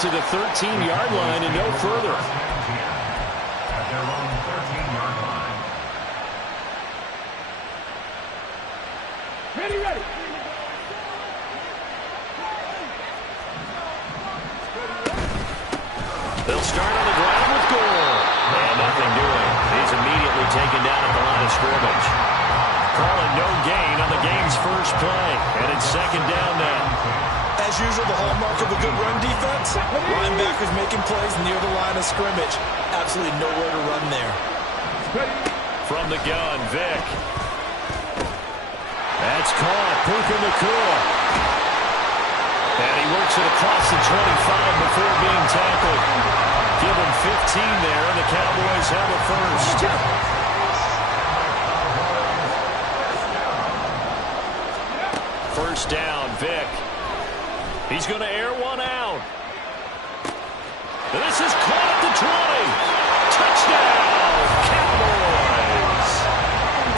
to the 13-yard line and no further. At their own 13-yard line. Ready. They'll start on the ground with Gore. And nothing doing. He's immediately taken down at the line of scrimmage. Calling no gain on the game's first play. And it's second down now. As usual, the hallmark of a good run defense, linebackers making plays near the line of scrimmage. Absolutely nowhere to run there. From the gun, Vick. That's caught. Puka Nacua. And he works it across the 25 before being tackled. Give him 15 there, and the Cowboys have a first. First down, Vick. He's going to air one out. This is caught at the 20. Touchdown, Cowboys.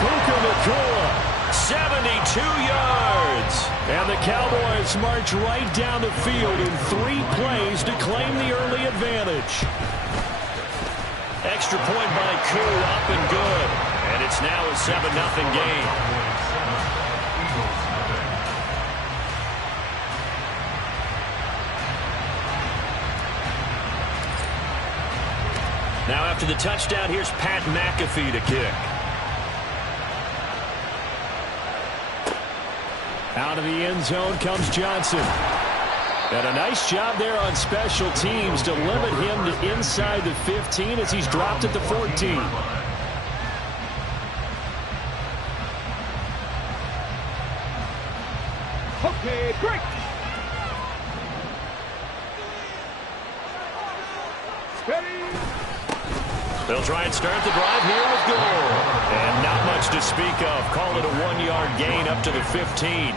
Puka Nacua, 72 yards. And the Cowboys march right down the field in 3 plays to claim the early advantage. Extra point by Koo, up and good. And it's now a 7-0 game. Now after the touchdown, here's Pat McAfee to kick. Out of the end zone comes Johnson. And a nice job there on special teams to limit him to inside the 15 as he's dropped at the 14. Okay, break. They'll try and start the drive here with Gore. And not much to speak of. Call it a 1-yard gain up to the 15.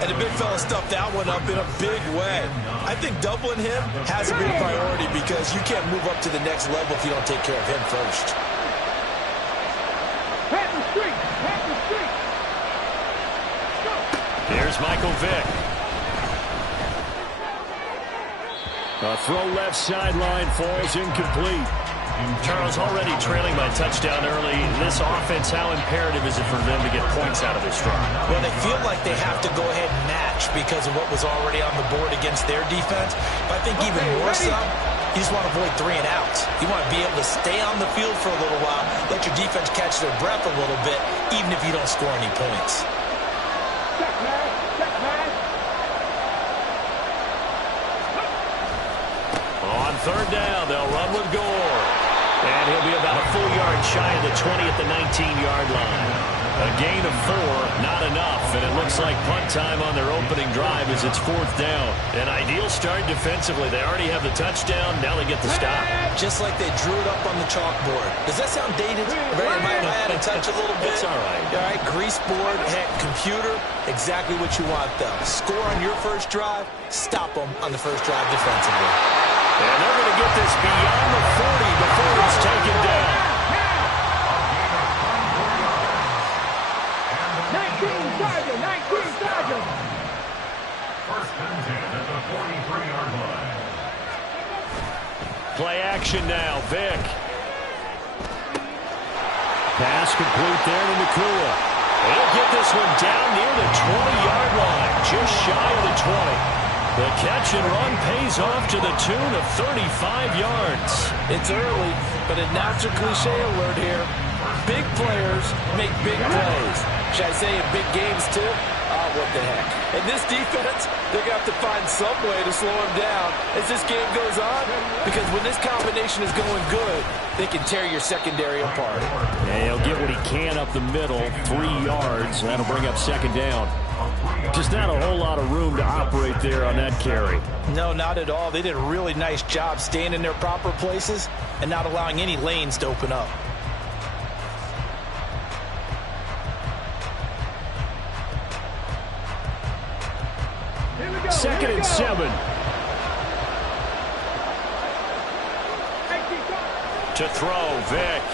And the big fella stuffed that one up in a big way. I think doubling him has to be a priority because you can't move up to the next level if you don't take care of him first. Here's Michael Vick. A throw left sideline falls incomplete. Charles, already trailing by touchdown early. This offense, how imperative is it for them to get points out of this drive? Well, they feel like they have to go ahead and match because of what was already on the board against their defense. But I think even more so, you just want to avoid 3 and outs. You want to be able to stay on the field for a little while, let your defense catch their breath a little bit, even if you don't score any points. On third down, they'll run with Gore. And he'll be about a full yard shy of the 20 at the 19-yard line. A gain of 4, not enough, and it looks like punt time on their opening drive as it's 4th down. An ideal start defensively. They already have the touchdown. Now they get the stop. Just like they drew it up on the chalkboard. Does that sound dated? Right, might add a touch a little bit. It's all right. All right, grease board, heck, computer, exactly what you want them. Score on your first drive, stop them on the first drive defensively. And they're going to get this beyond the 40 before it's taken down. 19 Sergeant. First and 10 at the 43-yard line. Play action now, Vick. Pass complete there to Nacua. He'll get this one down near the 20-yard line, just shy of the 20. The catch and run pays off to the tune of 35 yards. It's early, but a natural cliche alert here. Big players make big plays. Should I say in big games too? Oh, what the heck. And this defense, they're going to have to find some way to slow him down as this game goes on. Because when this combination is going good, they can tear your secondary apart. And he'll get what he can up the middle, 3 yards. That'll bring up second down. Just not a whole lot of room to operate there on that carry. No, not at all. They did a really nice job staying in their proper places and not allowing any lanes to open up. Second and 7. To throw, Vick.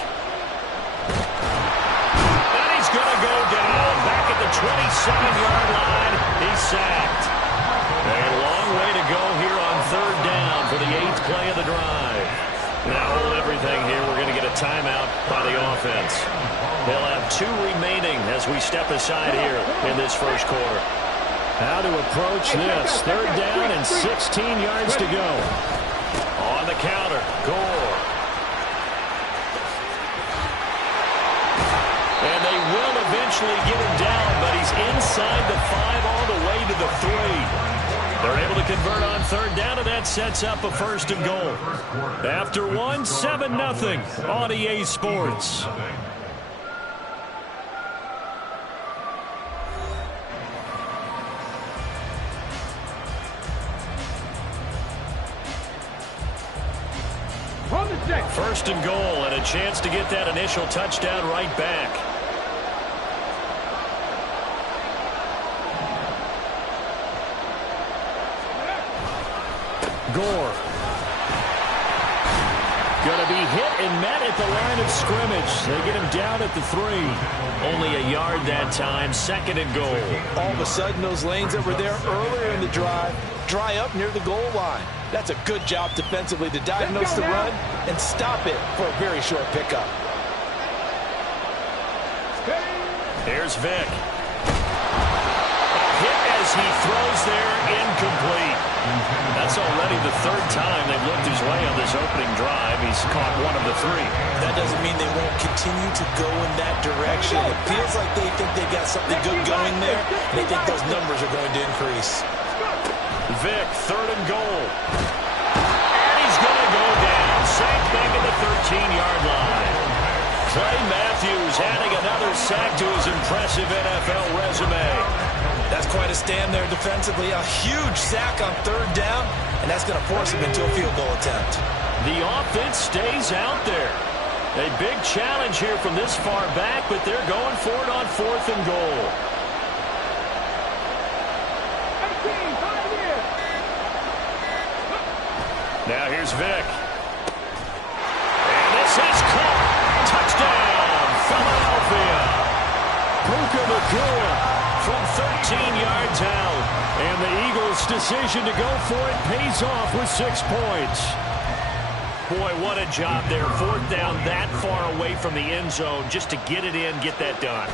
And he's going to go down back at the 27-yard line. He's sacked. A long way to go here on third down. Now hold everything here. We're going to get a timeout by the offense. They'll have 2 remaining as we step aside here in this first quarter. How to approach this. 3rd down and 16 yards to go. On the counter, Gore. And they will eventually get him down, but he's inside the 5 all the way to the 3. They're able to convert on 3rd down, and that sets up a 1st and goal. After 1, 7-0 on EA Sports. First and goal, and a chance to get that initial touchdown right back. Gore. Going to be hit and met at the line of scrimmage. They get him down at the 3. Only a yard that time, 2nd and goal. All of a sudden, those lanes that were there earlier in the drive dry up near the goal line. That's a good job defensively to diagnose the run and stop it for a very short pickup. Here's Vick. A hit as he throws there, incomplete. That's already the 3rd time they've looked his way on this opening drive. He's caught 1 of the 3. That doesn't mean they won't continue to go in that direction. It feels like they think they've got something good going there, and they think those numbers are going to increase. Vick, 3rd and goal. And he's going to go down. Sacked back at the 13-yard line. Clay Matthews adding another sack to his impressive NFL resume. That's quite a stand there defensively. A huge sack on 3rd down, and that's going to force him into a field goal attempt. The offense stays out there. A big challenge here from this far back, but they're going for it on 4th and goal. Now here's Vick. And this is caught. Touchdown, Philadelphia. Puka Nacua from 13 yards out. And the Eagles' decision to go for it pays off with 6 points. Boy, what a job there. 4th down that far away from the end zone just to get it in, get that done.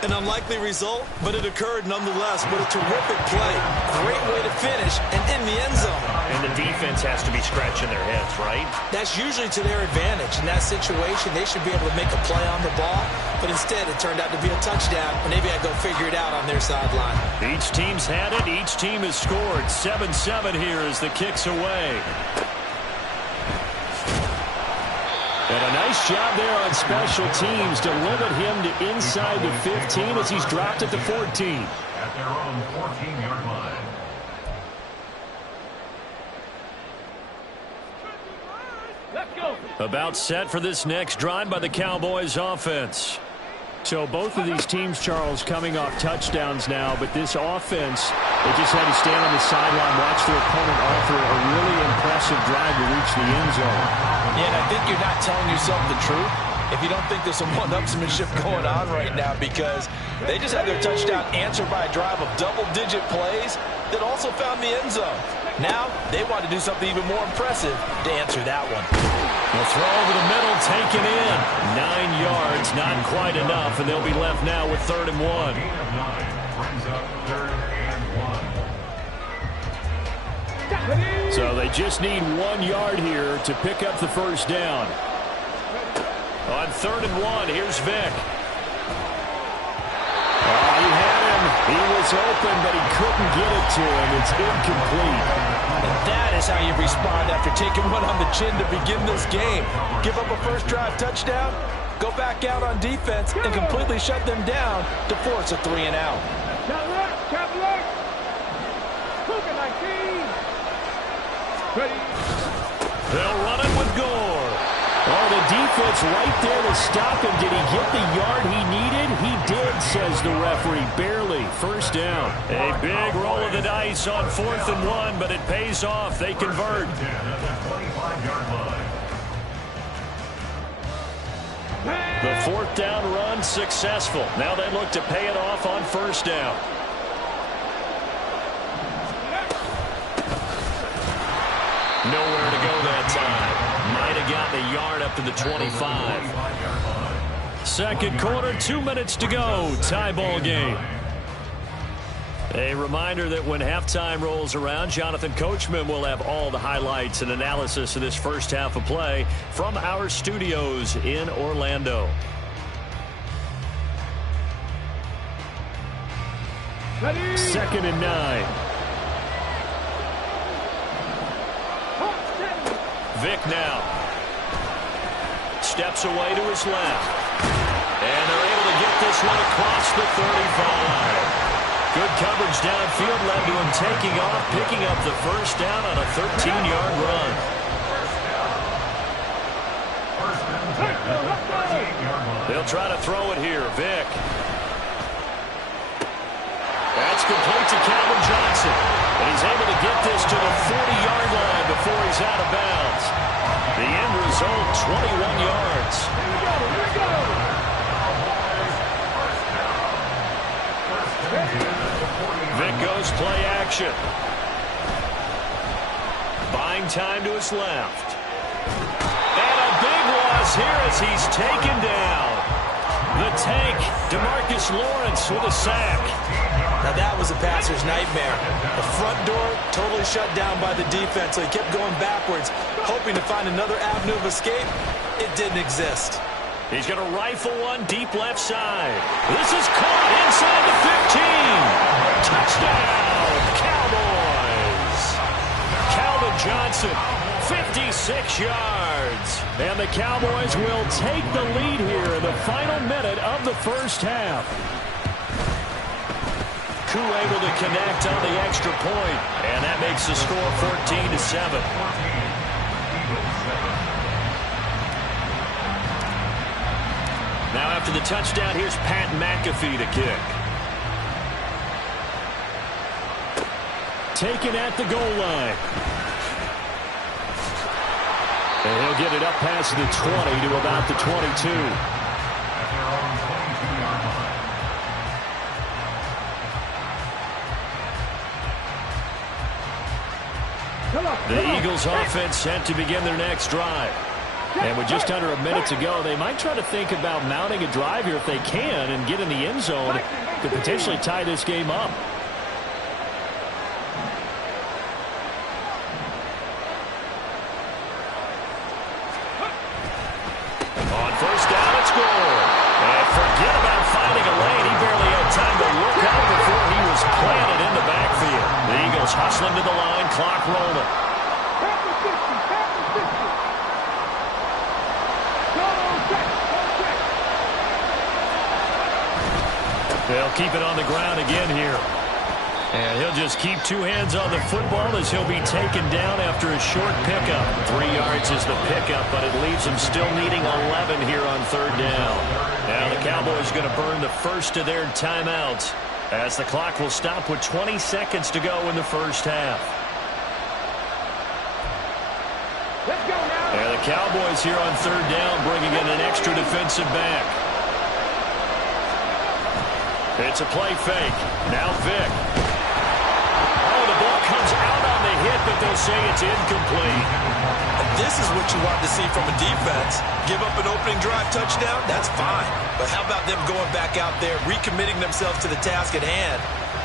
An unlikely result, but it occurred nonetheless. What a terrific play. Great way to finish and in the end zone. And the defense has to be scratching their heads, right? That's usually to their advantage. In that situation, they should be able to make a play on the ball, but instead it turned out to be a touchdown, and they've got to go figure it out on their sideline. Each team's had it. Each team has scored. 7-7 here as the kick's away. And a nice job there on special teams to limit him to inside the 15 as he's dropped at the 14. At their own 14-yard line. Let's go. About set for this next drive by the Cowboys offense. So both of these teams, Charles, coming off touchdowns now, but this offense, they just had to stand on the sideline, watch their opponent offer a really impressive drive to reach the end zone. Yeah, and I think you're not telling yourself the truth if you don't think there's some one-upsmanship going on right now, because they just had their touchdown answered by a drive of double-digit plays that also found the end zone. Now, they want to do something even more impressive to answer that one. The throw over the middle, taken in. 9 yards, not quite enough, and they'll be left now with 3rd and 1. Gain of 9 brings up 3rd and 1. So they just need 1 yard here to pick up the 1st down. On 3rd and 1, here's Vick. Oh, he had him. He was open, but he couldn't get it to him. It's incomplete. And that is how you respond after taking one on the chin to begin this game. Give up a first drive touchdown, go back out on defense, and completely shut them down to force a 3 and out. Cadillac. Puka 19. Ready. They'll run it with Gore. Oh, the defense right there to stop him. Did he get the yard he needed? He did, says the referee. Barely. 1st down. A big roll of the dice on 4th and 1, but it pays off. They convert. The 4th down run successful. Now they look to pay it off on 1st down. Nowhere to go that time. Might have got gotten a yard up to the 25. Second quarter, 2 minutes to go. Tie ball game. A reminder that when halftime rolls around, Jonathan Coachman will have all the highlights and analysis of this first half of play from our studios in Orlando. Ready? 2nd and 9. Vic now. Steps away to his left. And they're able to get this one across the 35. Good coverage downfield led to him taking off, picking up the first down on a 13-yard run. They'll try to throw it here. Vic. That's complete to Calvin Johnson. And he's able to get this to the 40-yard line before he's out of bounds. The end result, 21 yards. Here we go. Vic goes play action. Buying time to his left. And a big loss here as he's taken down. The tank, DeMarcus Lawrence with a sack. Now that was a passer's nightmare. The front door totally shut down by the defense, so he kept going backwards, hoping to find another avenue of escape. It didn't exist. He's going to rifle one deep left side. This is caught inside the 15. Touchdown, Cowboys. Calvin Johnson, 56 yards. And the Cowboys will take the lead here in the final minute of the first half. Koo able to connect on the extra point, and that makes the score 14-7. Now after the touchdown, here's Pat McAfee to kick. Taken at the goal line. And he'll get it up past the 20 to about the 22. The Eagles offense set to begin their next drive. And with just under a minute to go, they might try to think about mounting a drive here if they can and get in the end zone to potentially tie this game up. On first down, it's good. And forget about finding a lane. He barely had time to look up before he was planted in the backfield. The Eagles hustling to the line, clock rolling. They'll keep it on the ground again here. And he'll just keep two hands on the football as he'll be taken down after a short pickup. 3 yards is the pickup, but it leaves him still needing 11 here on third down. Now the Cowboys going to burn the first of their timeouts as the clock will stop with 20 seconds to go in the first half. Let's go now. And the Cowboys here on third down bringing in an extra defensive back. It's a play fake. Now Vic. Oh, the ball comes out on the hit, but they'll say it's incomplete. This is what you want to see from a defense. Give up an opening drive touchdown, that's fine. But how about them going back out there, recommitting themselves to the task at hand,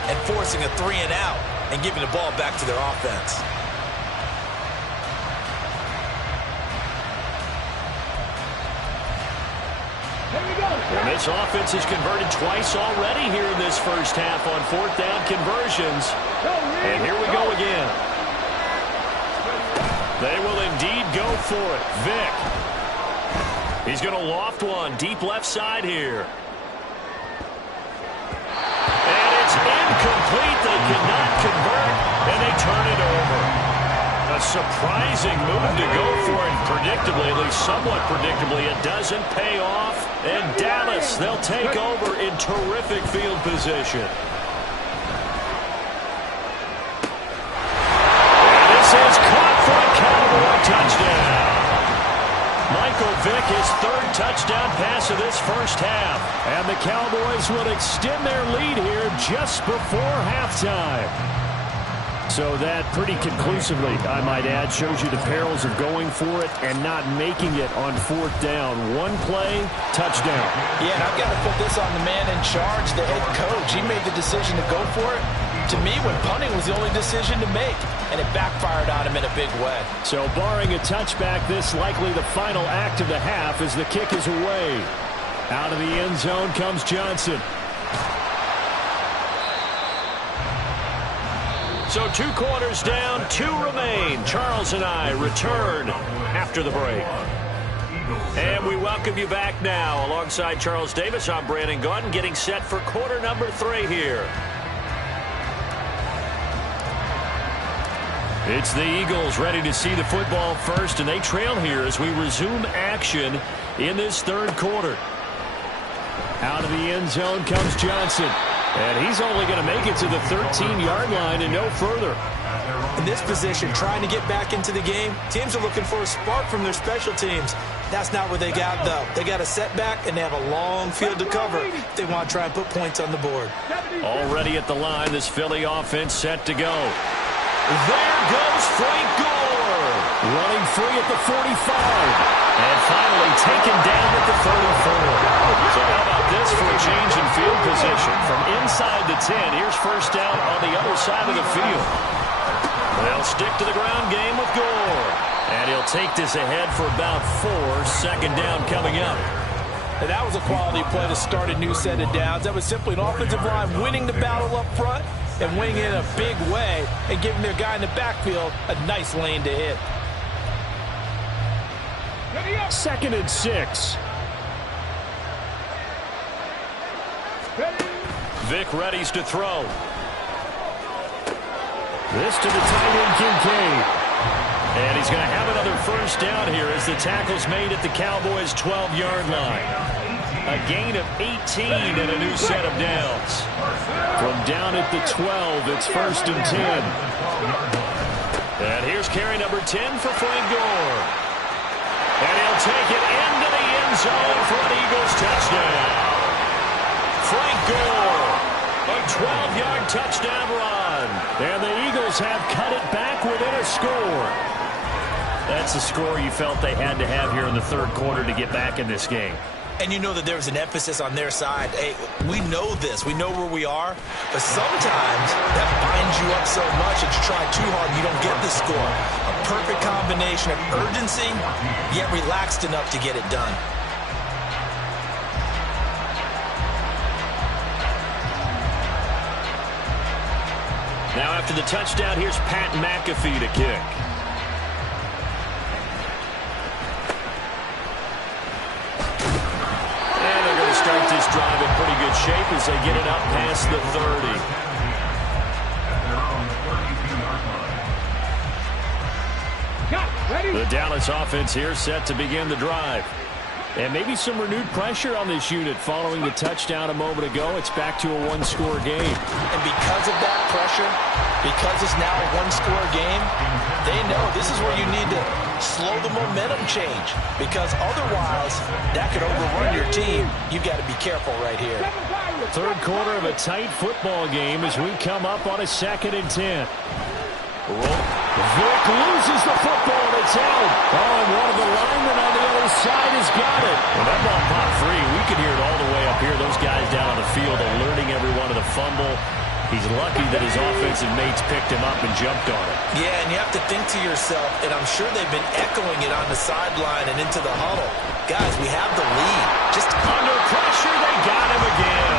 and forcing a 3 and out, and giving the ball back to their offense. And this offense has converted twice already here in this first half on fourth down conversions. And here we go again. They will indeed go for it. Vic. He's going to loft one deep left side here. And it's incomplete. They cannot convert, and they turn it over. A surprising move to go for it predictably, at least somewhat predictably. It doesn't pay off, and Dallas, they'll take over in terrific field position. And this is caught for a Cowboy touchdown. Michael Vick, his third touchdown pass of this first half. And the Cowboys will extend their lead here just before halftime. So that pretty conclusively, I might add, shows you the perils of going for it and not making it on 4th down. One play, touchdown. Yeah, and I've got to put this on the man in charge, the head coach. He made the decision to go for it. To me, when punting was the only decision to make, and it backfired on him in a big way. So barring a touchback, this likely the final act of the half as the kick is away. Out of the end zone comes Johnson. So 2 quarters down, 2 remain. Charles and I return after the break. And we welcome you back now. Alongside Charles Davis, I'm Brandon Gaudin, getting set for quarter number 3 here. It's the Eagles ready to see the football first, and they trail here as we resume action in this 3rd quarter. Out of the end zone comes Johnson. And he's only going to make it to the 13-yard line and no further. In this position, trying to get back into the game, teams are looking for a spark from their special teams. That's not what they got, though. They got a setback, and they have a long field to cover if they want to try and put points on the board. Already at the line, this Philly offense set to go. There goes Frank Gore. Running free at the 45. And finally taken down at the 34. So how about this for a change in field position? From inside the 10, here's first down on the other side of the field. They'll stick to the ground game with Gore. And he'll take this ahead for about 4. Second down coming up. And that was a quality play to start a new set of downs. That was simply an offensive line winning the battle up front and winning it in a big way and giving their guy in the backfield a nice lane to hit. 2nd and 6. Vic readies to throw. This to the tight end, Kincaid. And he's going to have another first down here as the tackle's made at the Cowboys' 12-yard line. A gain of 18 and a new set of downs. From down at the 12, it's 1st and 10. And here's carry number 10 for Frank Gore. And he'll take it into the end zone for an Eagles touchdown. Frank Gore, a 12-yard touchdown run. And the Eagles have cut it back within a score. That's a score you felt they had to have here in the 3rd quarter to get back in this game. And you know that there was an emphasis on their side. Hey, we know this. We know where we are. But sometimes that binds you up so much that you try too hard and you don't get the score. A perfect combination of urgency, yet relaxed enough to get it done. Now after the touchdown, here's Pat McAfee to kick. Start this drive in pretty good shape as they get it up past the 30. The Dallas offense here set to begin the drive. And maybe some renewed pressure on this unit following the touchdown a moment ago. It's back to a 1-score game. And because of that pressure, because it's now a 1-score game, they know this is where you need to slow the momentum change. Because otherwise, that could overrun your team. You've got to be careful right here. 3rd quarter of a tight football game as we come up on a 2nd and 10. Vic loses the football and it's out. Oh, and one of the linemen on the other side has got it. Well, that ball popped free. We could hear it all the way up here. Those guys down on the field alerting everyone of the fumble. He's lucky that his offensive mates picked him up and jumped on it. Yeah, and you have to think to yourself, and I'm sure they've been echoing it on the sideline and into the huddle. Guys, we have the lead. Just under pressure, they got him again.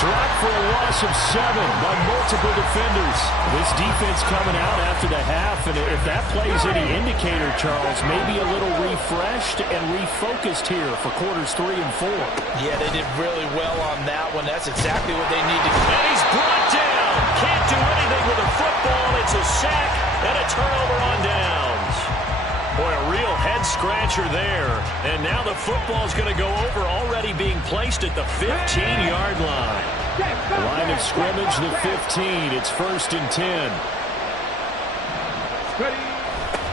Dropped for a loss of 7 by multiple defenders. This defense coming out after the half, and if that plays any indicator, Charles, maybe a little refreshed and refocused here for quarters 3 and 4. Yeah, they did really well on that one. That's exactly what they need to do. And he's brought down. Can't do anything with a football. It's a sack and a turnover on downs. Boy, a real head-scratcher there. And now the football's going to go over, already being placed at the 15-yard line. Line of scrimmage, the 15. It's 1st and 10.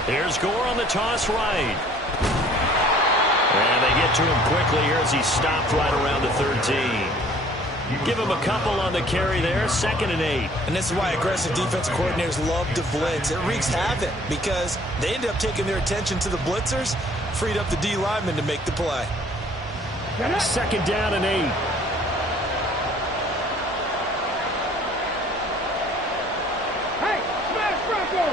Here's Gore on the toss right. And they get to him quickly here as he stopped right around the 13. Give him a couple on the carry there, 2nd and 8. And this is why aggressive defensive coordinators love to blitz. It wreaks havoc because they end up taking their attention to the blitzers, freed up the D lineman to make the play. 2nd down and 8. Hey, smash Bronco!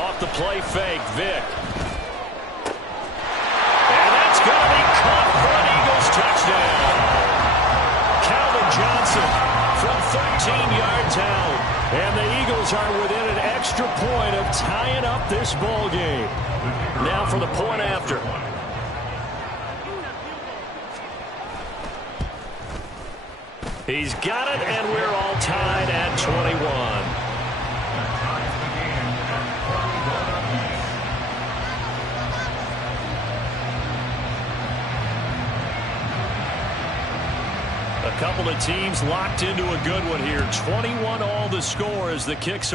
Off the play fake, Vic. And that's going to be caught for an Eagles touchdown. Calvin Johnson from 13 yards out. And the Eagles are within an extra point of tying up this ball game. Now for the point after. He's got it, and we're all tied at 21. A couple of teams locked into a good one here. 21 all the score as the kicks